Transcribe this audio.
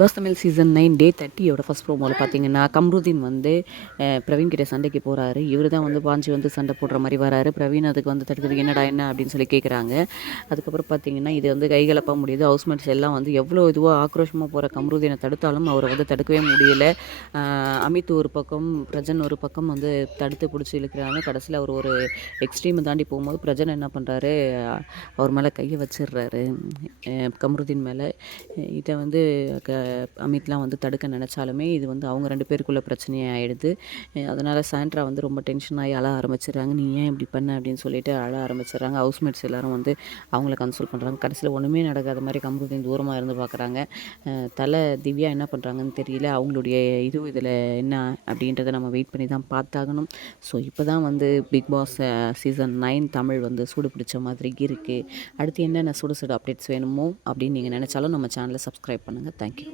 Big Tamil season 9 டே 30யோட first ப்ரோமோவில் பார்த்தீங்கன்னா கம்ருதீன் வந்து பிரவீன் கிட்ட சண்டைக்கு போகிறாரு. இவர் தான் வந்து பாஞ்சி வந்து சண்டை போடுற மாதிரி வராரு. பிரவீன் அதுக்கு வந்து தடுக்கிறது என்ன அப்படின்னு சொல்லி கேட்குறாங்க. அதுக்கப்புறம் பார்த்தீங்கன்னா இது வந்து கைகலப்பாக முடியுது. ஹவுஸ்மேட்ஸ் எல்லாம் வந்து எவ்வளோ இதுவாக ஆக்ரோஷமாக போகிற கம்ருதீனை தடுத்தாலும் அவரை வந்து தடுக்கவே முடியல. அமித் ஒரு பக்கம், பிரஜன் ஒரு பக்கம் வந்து தடுத்து பிடிச்சி இழுக்கிறாங்க. கடைசியில் அவர் ஒரு எக்ஸ்ட்ரீமை தாண்டி போகும்போது பிரஜன் என்ன பண்ணுறாரு, அவர் மேலே கையை வச்சிடுறாரு, கம்ருதீன் மேலே. இதை வந்து அமித்லாம் வந்து தடுக்க நினச்சாலுமே இது வந்து அவங்க 2 பேருக்குள்ள பிரச்சனையாக ஆகிடுது. அதனால் சாண்ட்ரா வந்து ரொம்ப டென்ஷன் ஆகி அழ ஆரம்பிச்சிடுறாங்க. நீ ஏன் இப்படி பண்ண அப்படின்னு சொல்லிட்டு அழ ஆரம்பிச்சிடுறாங்க. ஹவுஸ்மேட்ஸ் எல்லாரும் வந்து அவங்கள கன்சோல் பண்ணுறாங்க. கடைசியில் ஒன்றுமே நடக்காத மாதிரி கம்ருதீன் தூரமாக இருந்து பார்க்குறாங்க. திவ்யா என்ன பண்ணுறாங்கன்னு தெரியல. அவங்களுடைய இதில் என்ன அப்படின்றத நம்ம வெயிட் பண்ணி தான் பார்த்தாகணும். ஸோ இப்போ தான் வந்து பிக் பாஸ் சீசன் 9 தமிழ் வந்து சூடு பிடிச்ச மாதிரி இருக்குது. அடுத்து என்னென்ன சுடு சுடு அப்டேட்ஸ் வேணுமோ அப்படின்னு நீங்கள் நினச்சாலும் நம்ம சேனலை சப்ஸ்கிரைப் பண்ணுங்கள். தேங்க்யூ.